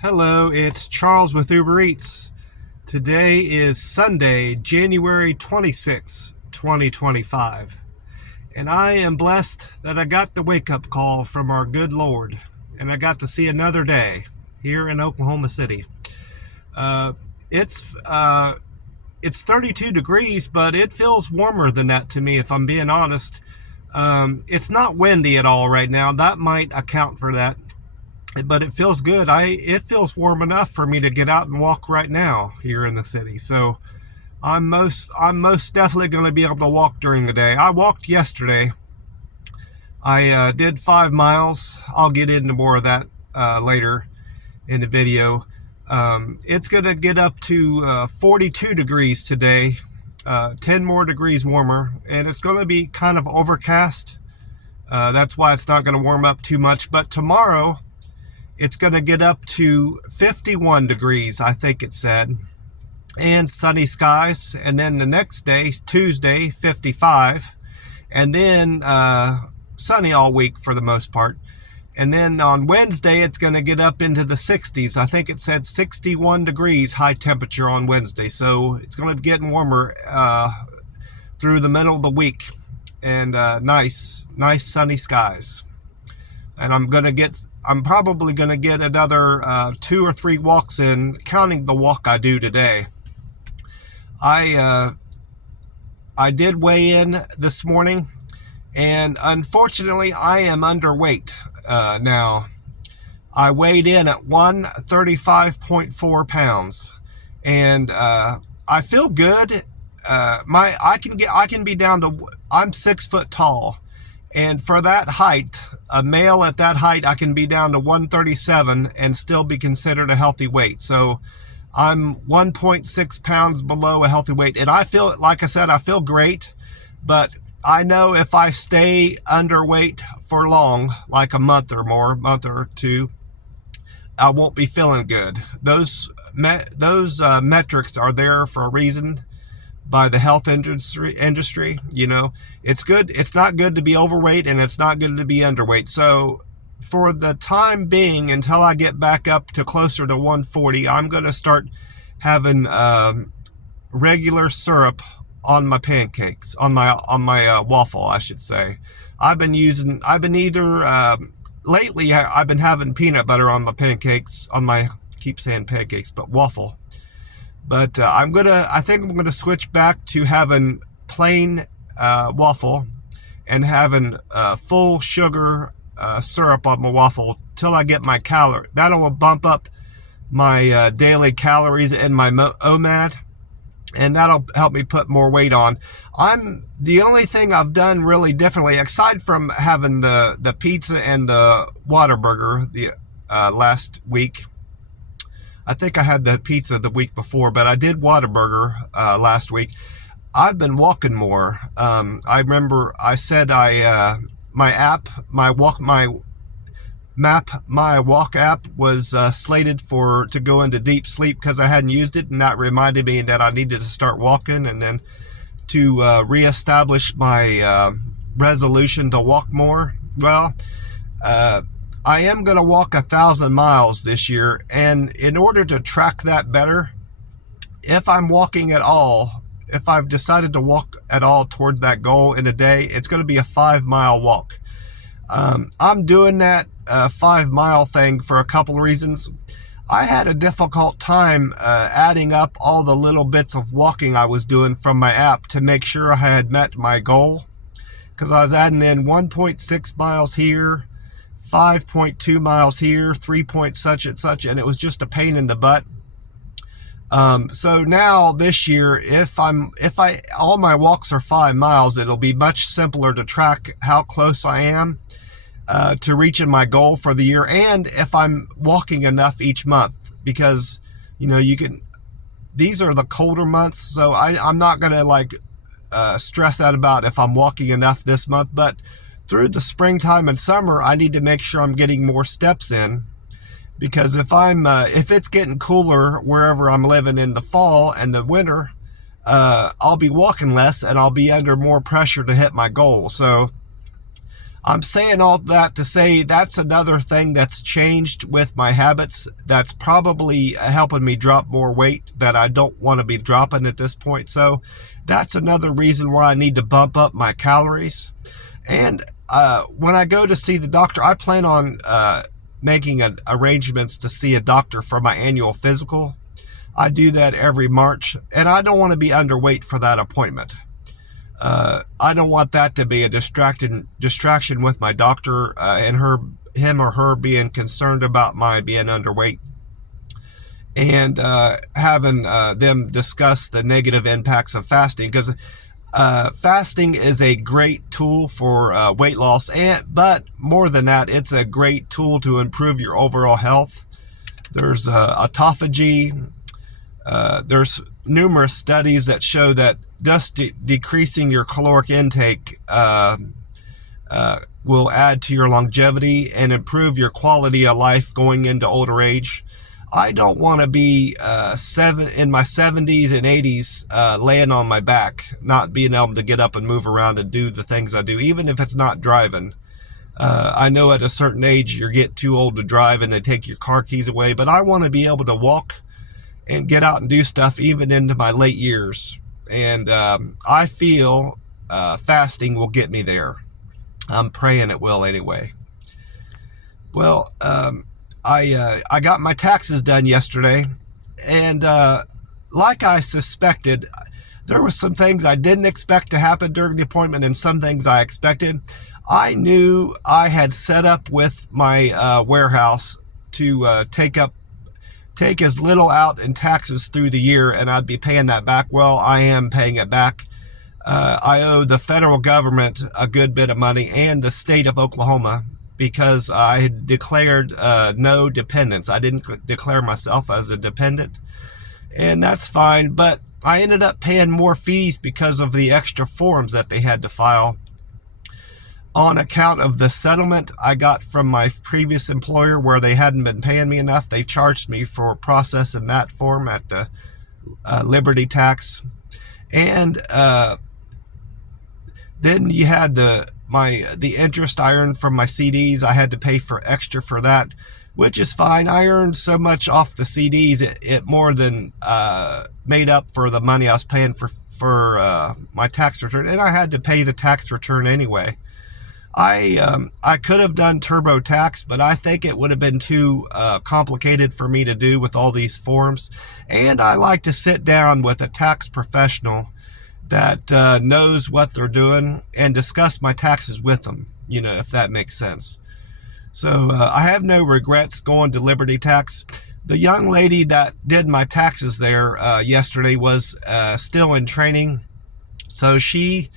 Hello, it's Charles with Uber Eats. Today is Sunday, January 26, 2025. And I am blessed that I got the wake-up call from our good Lord. And I got to see another day here in Oklahoma City. Uh, it's uh, it's 32 degrees, but it feels warmer than that to me, if I'm being honest. It's not windy at all right now. That might account for that, but it feels good. It feels warm enough for me to get out and walk right now here in the city. So I'm most definitely going to be able to walk during the day. I walked yesterday. I did 5 miles. I'll get into more of that later in the video. It's going to get up to 42 degrees today, 10 more degrees warmer, and it's going to be kind of overcast. That's why it's not going to warm up too much. But tomorrow, it's going to get up to 51 degrees, I think it said, and sunny skies. And then the next day, Tuesday, 55, and then sunny all week for the most part. And then on Wednesday, it's going to get up into the 60s. I think it said 61 degrees high temperature on Wednesday. So it's going to be getting warmer through the middle of the week. And nice sunny skies. And I'm probably going to get another 2 or 3 walks in, counting the walk I do today. I did weigh in this morning, and unfortunately, I am underweight now. I weighed in at 135.4 pounds, and I feel good. I can be down to, I'm 6 foot tall. And for that height, a male at that height, I can be down to 137 and still be considered a healthy weight. So I'm 1.6 pounds below a healthy weight. And I feel, like I said, I feel great. But I know if I stay underweight for long, like a month or two, I won't be feeling good. Those metrics are there for a reason by the health industry. You know, it's good. It's not good to be overweight, and it's not good to be underweight. So for the time being, until I get back up to closer to 140, I'm going to start having regular syrup on my pancakes, on my waffle, I should say. Lately, I've been having peanut butter on my pancakes, keep saying pancakes, but waffle. But I think I'm gonna switch back to having plain waffle and having full sugar syrup on my waffle till I get my calorie. That'll bump up my daily calories in my OMAD, and that'll help me put more weight on. The only thing I've done really differently, aside from having the pizza and the Whataburger the last week. I think I had the pizza the week before, but I did Whataburger last week. I've been walking more. I remember I said my walk app was slated to go into deep sleep because I hadn't used it, and that reminded me that I needed to start walking, and then to reestablish my resolution to walk more. Well, I am going to walk 1,000 miles this year, and in order to track that better, if I'm walking at all, if I've decided to walk at all towards that goal in a day, it's going to be a 5-mile walk. I'm doing that 5-mile thing for a couple of reasons. I had a difficult time adding up all the little bits of walking I was doing from my app to make sure I had met my goal, because I was adding in 1.6 miles here, 5.2 miles here, 3 point such and such, and it was just a pain in the butt. So now this year, if all my walks are 5 miles, it'll be much simpler to track how close I am to reaching my goal for the year, and if I'm walking enough each month, because these are the colder months, so I'm not gonna stress out about if I'm walking enough this month, but through the springtime and summer, I need to make sure I'm getting more steps in, because if it's getting cooler wherever I'm living in the fall and the winter, I'll be walking less and I'll be under more pressure to hit my goal. So I'm saying all that to say that's another thing that's changed with my habits that's probably helping me drop more weight that I don't want to be dropping at this point. So that's another reason why I need to bump up my calories. And when I go to see the doctor, I plan on making arrangements to see a doctor for my annual physical. I do that every March, and I don't want to be underweight for that appointment. I don't want that to be a distraction with my doctor and him or her being concerned about my being underweight, and having them discuss the negative impacts of fasting, because fasting is a great tool for weight loss, but more than that, it's a great tool to improve your overall health. There's autophagy. There's numerous studies that show that just decreasing your caloric intake will add to your longevity and improve your quality of life going into older age. I don't want to be in my 70s and 80s laying on my back, not being able to get up and move around and do the things I do, even if it's not driving. I know at a certain age you get too old to drive and they take your car keys away, but I want to be able to walk and get out and do stuff even into my late years. And I feel fasting will get me there. I'm praying it will anyway. Well, I got my taxes done yesterday, and like I suspected, there were some things I didn't expect to happen during the appointment and some things I expected. I knew I had set up with my warehouse to take as little out in taxes through the year, and I'd be paying that back. Well, I am paying it back. I owe the federal government a good bit of money and the state of Oklahoma because I had declared no dependents. I didn't declare myself as a dependent, and that's fine, but I ended up paying more fees because of the extra forms that they had to file on account of the settlement I got from my previous employer where they hadn't been paying me enough. They charged me for processing that form at the Liberty Tax. And then you had the interest I earned from my CDs. I had to pay for extra for that, which is fine. I earned so much off the CDs, it more than made up for the money I was paying for my tax return, and I had to pay the tax return anyway. I could have done TurboTax, but I think it would have been too complicated for me to do with all these forms. And I like to sit down with a tax professional that knows what they're doing and discuss my taxes with them, if that makes sense. So I have no regrets going to Liberty Tax. The young lady that did my taxes there yesterday was still in training, so she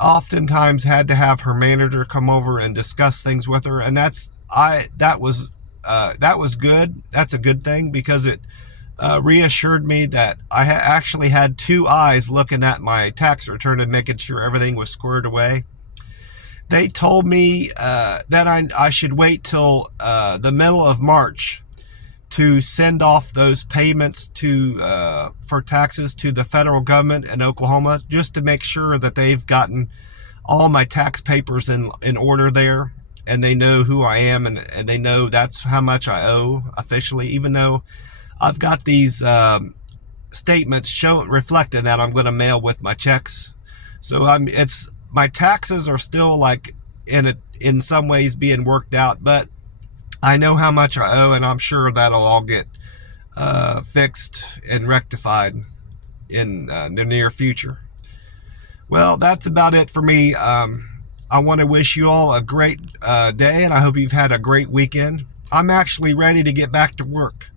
oftentimes had to have her manager come over and discuss things with her, and that was good. That's a good thing because it reassured me that I actually had two eyes looking at my tax return and making sure everything was squared away. They told me that I should wait till the middle of March to send off those payments for taxes to the federal government in Oklahoma, just to make sure that they've gotten all my tax papers in order there, and they know who I am, and they know that's how much I owe officially, even though I've got these statements reflecting that I'm going to mail with my checks. So my taxes are still like in some ways being worked out, but I know how much I owe, and I'm sure that'll all get fixed and rectified in the near future. Well, that's about it for me. I want to wish you all a great day, and I hope you've had a great weekend. I'm actually ready to get back to work.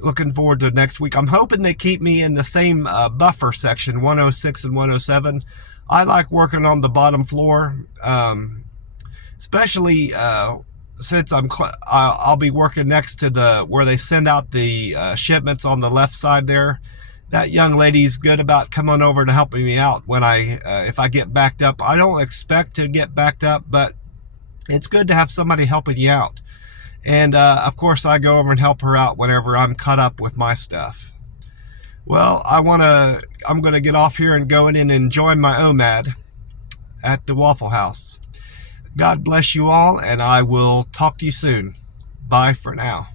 Looking forward to next week. I'm hoping they keep me in the same buffer section, 106 and 107. I like working on the bottom floor, especially since I'll be working next to where they send out the shipments on the left side there. That young lady's good about coming over to helping me out when if I get backed up. I don't expect to get backed up, but it's good to have somebody helping you out. And of course, I go over and help her out whenever I'm caught up with my stuff. Well, I'm going to get off here and go in and enjoy my OMAD at the Waffle House. God bless you all, and I will talk to you soon. Bye for now.